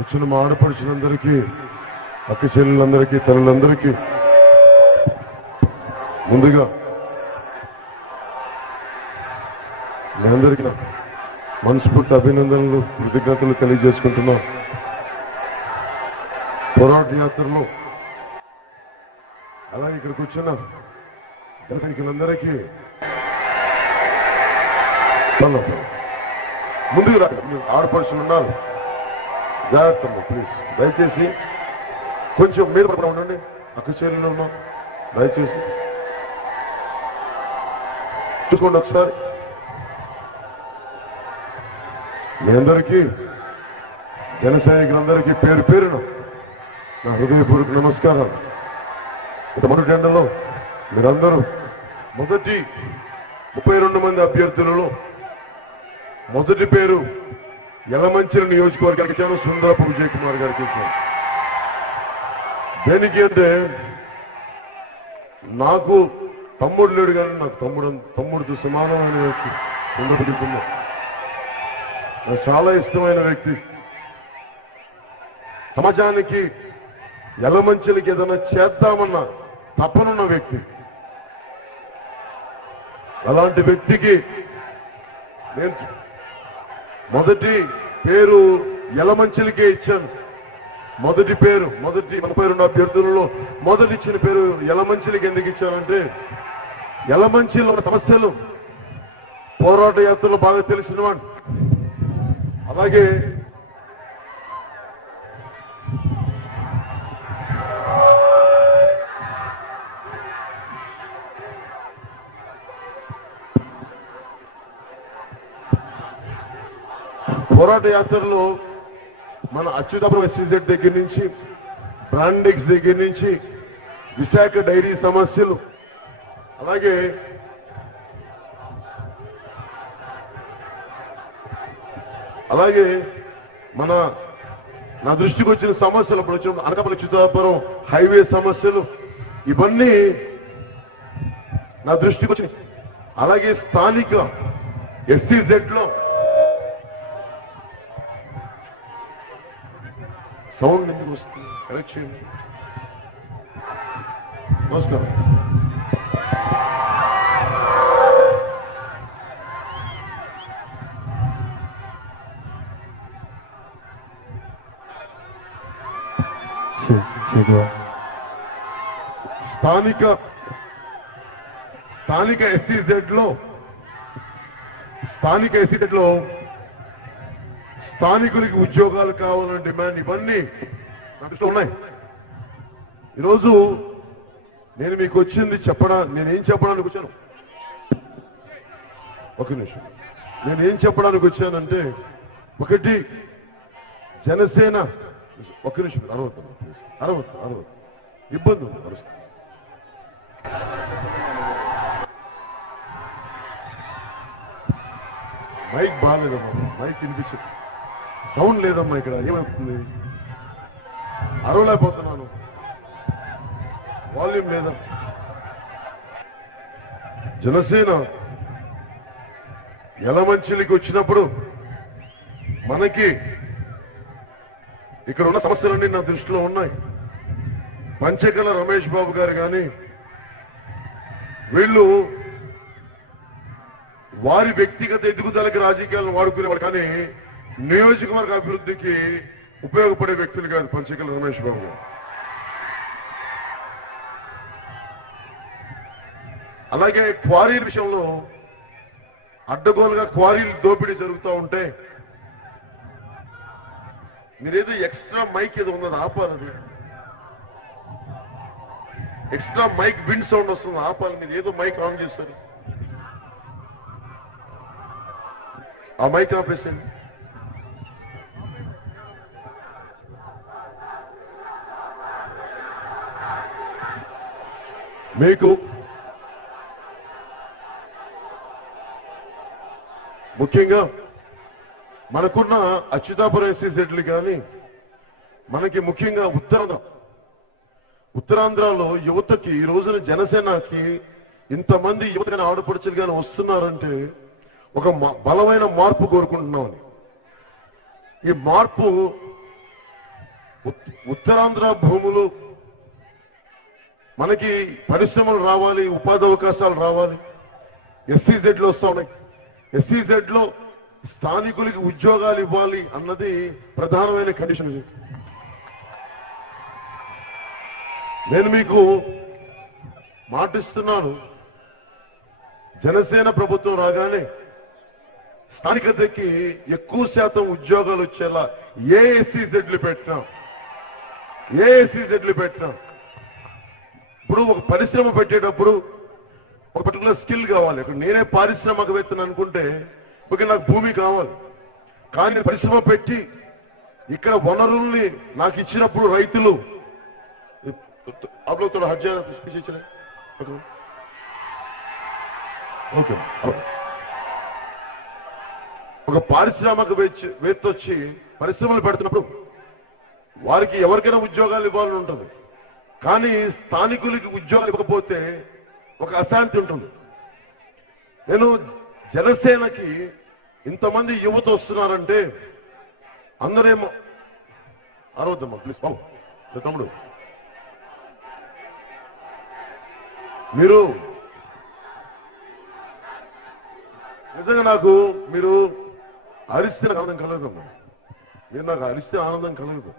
వచ్చిన మా ఆడపడుచులందరికీ, అక్క చెల్లెలందరికీ, తల్లులందరికీ ముందుగా మీ అందరికీ మనస్ఫూర్తి అభినందనలు, కృతజ్ఞతలు తెలియజేసుకుంటున్నాం. పోరాట యాత్రలో అలాగే ఇక్కడికి వచ్చిన జన సైనికులందరికీ ముందుకు ఆడపడుచులు ఉన్నారు, జాగ్రత్త ప్లీజ్. దయచేసి కొంచెం మీరు కూడా ఉండండి, అక్క చెల్లెలు ఉన్నాం, దయచేసి చూసుకోండి ఒకసారి. మీ అందరికీ, జన సైనికులందరికీ పేరు పేరున నా హృదయపూర్వక నమస్కారాలు. మొదటి ఎండలో మీరందరూ మొదటి 32 మంది అభ్యర్థులలో మొదటి పేరు యలమంచిలి నియోజకవర్గానికి ఇచ్చాను, సుందరపు విజయ్ కుమార్ గారికి ఇచ్చాను. దేనికి అంటే నాకు తమ్ముడు లేడు, కానీ నాకు తమ్ముడితో సమానమైన వ్యక్తి సుందరపు విజయ్ కుమార్. నాకు చాలా ఇష్టమైన వ్యక్తి. సమాజానికి యలమంచిలికి ఏదైనా చేద్దామన్న తపనున్న వ్యక్తి. అలాంటి వ్యక్తికి నేను మొదటి పేరు యలమంచిలికే ఇచ్చాను. మొదటి 32 అభ్యర్థులలో మొదటి ఇచ్చిన పేరు యలమంచిలికి ఎందుకు ఇచ్చానంటే, యలమంచిలో ఉన్న సమస్యలు పోరాట యాత్రలో బాగా తెలిసినవాడు. అలాగే పోరాట యాత్రలో మన అచ్యుతాపురం ఎస్సీజెడ్ దగ్గర నుంచి, బ్రాండెక్స్ దగ్గర నుంచి, విశాఖ డైరీ సమస్యలు, అలాగే నా దృష్టికి వచ్చిన సమస్యలు ఇప్పుడు వచ్చిన అనకాపల్లి అచ్యుతాపురం హైవే సమస్యలు, ఇవన్నీ నా దృష్టికి వచ్చినాయి. అలాగే స్థానిక ఎస్సీజెడ్ లో సౌండ్ ఎందుకు వస్తుంది, కరెక్ట్ చేయండి. నమస్కారం. స్థానిక ఎస్సీజెడ్ లో స్థానికులకి ఉద్యోగాలు కావాలనే డిమాండ్, ఇవన్నీ నాకు ఉన్నాయి. ఈరోజు నేను మీకు వచ్చింది నేనేం చెప్పడానికి వచ్చాను, ఒక నిమిషం. నేనేం చెప్పడానికి వచ్చానంటే, ఒకటి జనసేన, ఒక నిమిషం, అరవద్దు ఇబ్బంది ఉంది పరిస్థితి. మైక్ బాగాలేదమ్మా, మైక్ వినిపించదు, సౌండ్ లేదమ్మా. ఇక్కడ ఏమవుతుంది, అరవలేకపోతున్నాను, వాల్యూమ్ లేదా. జనసేన యలమంచిలికి వచ్చినప్పుడు మనకి ఇక్కడ ఉన్న సమస్యలన్నీ నా దృష్టిలో ఉన్నాయి. పంచకల రమేష్ బాబు గారు కానీ, వీళ్ళు వారి వ్యక్తిగత ఎదుగుదలకి రాజకీయాలను వాడుకునేవాడు, కానీ నియోజకవర్గ అభివృద్ధికి ఉపయోగపడే వ్యక్తులు కాదు పంచకల రమేష్ బాబు గారు. అలాగే క్వారీల విషయంలో అడ్డగోలుగా క్వారీలు దోపిడీ జరుగుతూ ఉంటే, మీరేదో ఎక్స్ట్రా మైక్ ఏదో ఉన్నది ఆపాలి, ఎక్స్ట్రా మైక్ విండ్ సౌండ్ వస్తుంది ఆపాలి. మీరు ఏదో మైక్ ఆన్ చేస్తారు, ఆ మైక్ ఆపేసేయండి. మీకు ముఖ్యంగా మనకున్న అచ్యుతాపురం ఎస్సీజెడ్లు కానీ, మనకి ముఖ్యంగా ఉత్తరాంధ్రలో యువతకి ఈ రోజున జనసేనకి ఇంతమంది యువతగానే ఆడపడుచులు కానీ వస్తున్నారంటే ఒక బలమైన మార్పు కోరుకుంటున్నామని. ఈ మార్పు ఉత్తరాంధ్ర భూములు మనకి పరిశ్రమలు రావాలి, ఉపాధి అవకాశాలు రావాలి, ఎస్సీజెడ్లు వస్తా ఉన్నాయి. ఎస్సీజెడ్లో స్థానికులకి ఉద్యోగాలు ఇవ్వాలి అన్నది ప్రధానమైన కండిషన్. నేను మీకు మాటిస్తున్నాను, జనసేన ప్రభుత్వం రాగానే స్థానికతకి ఎక్కువ శాతం ఉద్యోగాలు వచ్చేలా ఏ ఎస్సీజెడ్లు పెట్టినాం. ఇప్పుడు ఒక పరిశ్రమ పెట్టేటప్పుడు ఒక పర్టికులర్ స్కిల్ కావాలి. ఇక్కడ నేనే పారిశ్రామికవేత్తను అనుకుంటే ఓకే, నాకు భూమి కావాలి, కానీ పరిశ్రమ పెట్టి ఇక్కడ వనరుల్ని నాకు ఇచ్చినప్పుడు రైతులు ఒక పారిశ్రామికవేత్త వచ్చి పరిశ్రమలు పెడుతున్నప్పుడు వారికి ఎవరికైనా ఉద్యోగాలు ఇవ్వాలని ఉంటుంది, కానీ స్థానికులకి ఉద్యోగాలు ఇవ్వకపోతే ఒక అశాంతి ఉంటుంది. నేను జనసేనకి ఇంతమంది యువత వస్తున్నారంటే అందరేమో అరవద్దమ్మా ప్లీజ్ బాబు తమ్ముడు, మీరు నిజంగా నాకు మీరు అరిస్తే ఆనందం కలగదమ్మా. మీరు నాకు అరిస్తే ఆనందం కలగదు.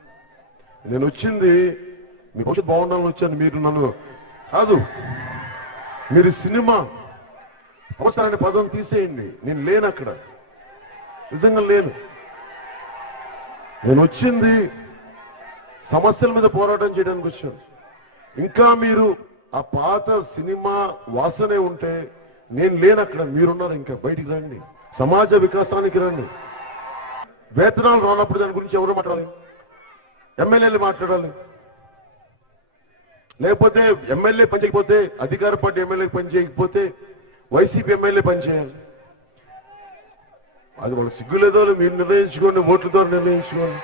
నేను వచ్చింది మీ భవిష్యత్తు బాగుండాలని వచ్చాను. మీరు నన్ను కాదు, మీరు సినిమా అవసరాన్ని పదం తీసేయండి. నేను లేను అక్కడ, నిజంగా లేను. నేను వచ్చింది సమస్యల మీద పోరాటం చేయడానికి వచ్చాను. ఇంకా మీరు ఆ పాత సినిమా వాసనే ఉంటే నేను లేను అక్కడ, మీరున్నారు. ఇంకా బయటికి రండి, సమాజ వికాసానికి రండి. వేతనాలు రానప్పుడు దాని గురించి ఎవరు మాట్లాడాలి? ఎమ్మెల్యేలు మాట్లాడాలి. లేకపోతే ఎమ్మెల్యే పని చేయకపోతే, అధికార పార్టీ ఎమ్మెల్యే పని చేయకపోతే వైసీపీ ఎమ్మెల్యే పని చేయాలి. అది వాళ్ళు సిగ్గులేదో మీరు నిర్ణయించుకోండి, ఓట్ల ద్వారా నిర్ణయించుకోండి.